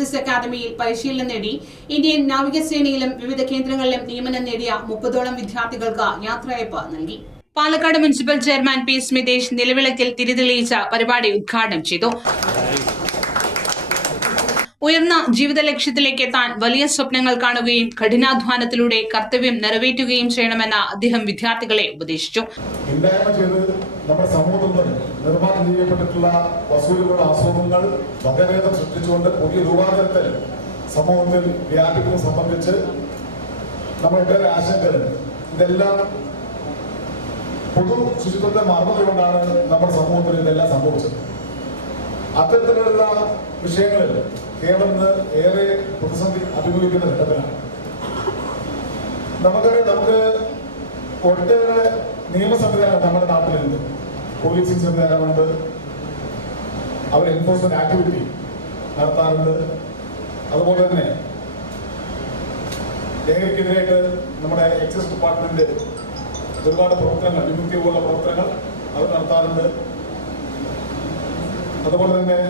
അക്കാദമിയിൽ പരിശീലനം നേടി ഇന്ത്യൻ നാവികസേനയിലും വിവിധ കേന്ദ്രങ്ങളിലും നിയമനം നേടിയ 30ഓളം വിദ്യാർത്ഥികൾക്ക് യാത്രയയപ്പ് നൽകി. Palakkad municipal chairman P Smithesh നിലവിളക്കിൽ തിരിതെളിയിച്ച പരിപാടി ഉദ്ഘാടനം ചെയ്തു. ഉയർന്ന ജീവിത ലക്ഷ്യത്തിലേക്ക് എത്താൻ വലിയ സ്വപ്നങ്ങൾ കാണുകയും കഠിനാധ്വാനത്തിലൂടെ കർത്തവ്യം നിറവേറ്റുകയും ചെയ്യണമെന്ന് അദ്ദേഹം വിദ്യാർത്ഥികളെ ഉപദേശിച്ചു. നമ്മുടെ സമൂഹത്തിൽ നിർമ്മാണം ചെയ്യപ്പെട്ടിട്ടുള്ള വസൂലുകളുടെ ആസ്വാദനങ്ങൾ വകഭേദം സൃഷ്ടിച്ചുകൊണ്ട് പുതിയ രൂപാന്തരത്തിൽ സമൂഹത്തിൽ വ്യാപിക്കുന്നത് സംബന്ധിച്ച് നമ്മളുടെ ആശങ്കകൾ ഇതെല്ലാം പൊതു ശുചിത്വത്തെ മറന്നുകൊണ്ടാണ് നമ്മുടെ സമൂഹത്തിൽ ഇതെല്ലാം സംഭവിച്ചത്. അത്തരത്തിലുള്ള വിഷയങ്ങളിൽ കേരളം ഇന്ന് ഏറെ പ്രതിസന്ധി അഭിമുഖീകരിക്കുന്ന ഘട്ടത്തിലാണ്. നമുക്ക് ഒട്ടേറെ നിയമ സംവിധാനം നമ്മുടെ നാട്ടിലുണ്ട്. പോലീസിംഗ് സംവിധാനമുണ്ട്, അവർ എൻഫോഴ്സ്മെന്റ് ആക്ടിവിറ്റി നടത്താറുണ്ട്. അതുപോലെ തന്നെ ലഹരിക്കെതിരായിട്ട് നമ്മുടെ എക്സൈസ് ഡിപ്പാർട്ട്മെന്റ് ഒരുപാട് പ്രവർത്തനങ്ങൾ, വിമുക്തി പോലുള്ള പ്രവർത്തനങ്ങൾ അവർ നടത്താറുണ്ട്. അതുപോലെ തന്നെ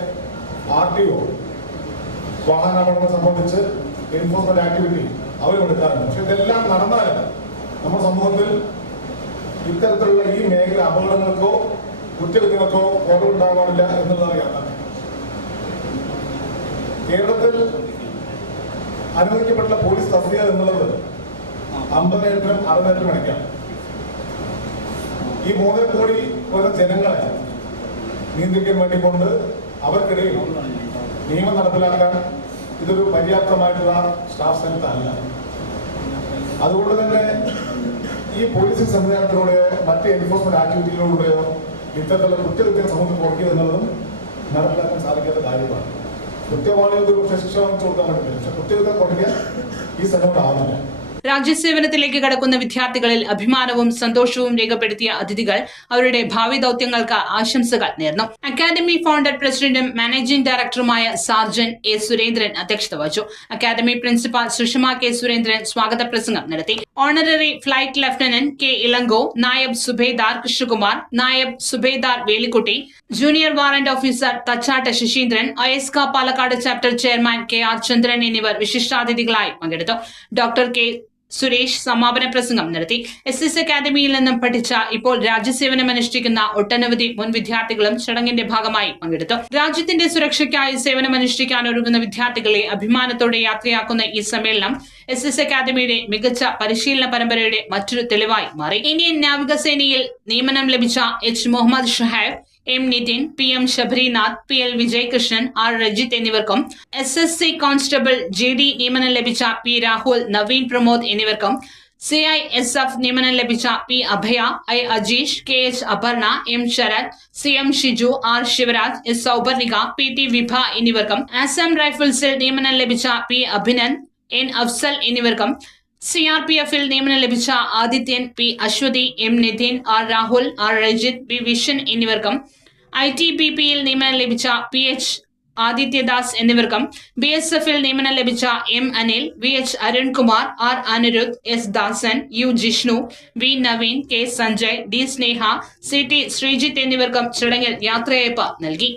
RTO വാഹനാപകടങ്ങൾ സംബന്ധിച്ച് എൻഫോഴ്സ്മെന്റ് ആക്ടിവിറ്റി അവർ എടുക്കാറുണ്ട്. പക്ഷെ ഇതെല്ലാം നടന്നാലും നമ്മുടെ സമൂഹത്തിൽ ഇത്തരത്തിലുള്ള ഈ മേഖല അപകടങ്ങൾക്കോ കുറ്റകൃത്യങ്ങൾക്കോ കുറവുണ്ടാവാറില്ല എന്നുള്ളതാണ് യാഥാർത്ഥ്യം. കേരളത്തിൽ അനുവദിക്കപ്പെട്ട പോലീസ് തസ്തിക എന്നുള്ളത് 50,000-നും 60,000-നും ഇടയ്ക്കാണ്. ഈ 3 കോടി വരുന്ന ജനങ്ങളെ നിയന്ത്രിക്കാൻ വേണ്ടിക്കൊണ്ട് അവർക്കിടയിൽ നിയമം നടപ്പിലാക്കാൻ ഇതൊരു പര്യാപ്തമായിട്ടുള്ള സ്റ്റാഫ് സ്ട്രെങ്ത് അല്ല. അതുകൊണ്ട് തന്നെ ഈ പോലീസിംഗ് സംവിധാനത്തിലൂടെയോ മറ്റ് എൻഫോഴ്സ്മെന്റ് ആക്ടിവിറ്റികളിലൂടെയോ ഇത്തരത്തിലുള്ള കുറ്റകൃത്യം സമൂഹത്തിൽ കുറയ്ക്കുക എന്നുള്ളതും നടപ്പിലാക്കാൻ സാധിക്കാത്ത കാര്യമാണ്. കുറ്റവാളികൾക്ക് ഒരു ശിക്ഷ വാങ്ങിച്ചു കൊടുക്കാൻ വേണ്ടി, പക്ഷെ കുറ്റകൃത്യം കുറയ്ക്കാൻ ഈ സമയം ആവില്ല. രാജ്യസേവനത്തിലേക്ക് കടക്കുന്ന വിദ്യാർത്ഥികളിൽ അഭിമാനവും സന്തോഷവും രേഖപ്പെടുത്തിയ അതിഥികൾ അവരുടെ ഭാവി ദൌത്യങ്ങൾക്ക് ആശംസകൾ നേർന്നു. അക്കാദമി ഫൗണ്ടർ പ്രസിഡന്റും മാനേജിംഗ് ഡയറക്ടറുമായ സാർജൻ എ സുരേന്ദ്രൻ അധ്യക്ഷത വഹിച്ചു. Academy principal Sushama K Surendran സ്വാഗത പ്രസംഗം നടത്തി. Honorary flight lieutenant K Ilango, naib subedar Krishnakumar, naib subedar Velikutty, junior warrant officer Thachatta Sasindran, OISCA Palakkad chapter chairman KR Chandran എന്നിവർ വിശിഷ്ടാതിഥികളായി പങ്കെടുത്തു. ഡോക്ടർ കെ സുരേഷ് സമാപന പ്രസംഗം നടത്തി. SS അക്കാദമിയിൽ നിന്നും പഠിച്ച ഇപ്പോൾ രാജ്യസേവനമനുഷ്ഠിക്കുന്ന ഒട്ടനവധി മുൻ വിദ്യാർത്ഥികളും ചടങ്ങിന്റെ ഭാഗമായി പങ്കെടുത്തു. രാജ്യത്തിന്റെ സുരക്ഷയ്ക്കായി സേവനമനുഷ്ഠിക്കാൻ ഒരുങ്ങുന്ന വിദ്യാർത്ഥികളെ അഭിമാനത്തോടെ യാത്രയാക്കുന്ന ഈ സമ്മേളനം SS അക്കാദമിയുടെ മികച്ച പരിശീലന പരമ്പരയുടെ മറ്റൊരു തെളിവായി മാറി. ഇന്ത്യൻ നാവികസേനയിൽ നിയമനം ലഭിച്ച H Muhammad Shuhaib, M Nitin, PM Sabarinath, PL Vijayakrishnan, R Rajith എന്നിവർക്കും SSC കോൺസ്റ്റബിൾ JD നിയമനം ലഭിച്ച P രാഹുൽ, നവീൻ പ്രമോദ് എന്നിവർക്കും CISF നിയമനം ലഭിച്ച P Abhaya, I Ajeesh, KH Aparna, M Sarath, CM Shiju, R Shivraj, S Sauparnika, PT വിഭ എന്നിവർക്കും ആസാം റൈഫിൾസിൽ നിയമനം ലഭിച്ച P അഭിനന്ദ്, N അഫ്സൽ എന്നിവർക്കും CRPF-ൽ നിയമനം ലഭിച്ച Adithyan, P Aswathi, M Nithin, R Rahul, R Rajith, B Vishan എന്നിവർക്കും ITBP-ൽ നിയമനം ലഭിച്ച PH ആദിത്യദാസ് എന്നിവർക്കും BSF-ൽ നിയമനം ലഭിച്ച M Anil, VH Arunkumar, R Anirudh, S ദാസൻ, U Jishnu, V Naveen, K Sanjay, D സ്നേഹ, CT ശ്രീജിത്ത് എന്നിവർക്കും ചടങ്ങിൽ യാത്രയയപ്പ് നൽകി.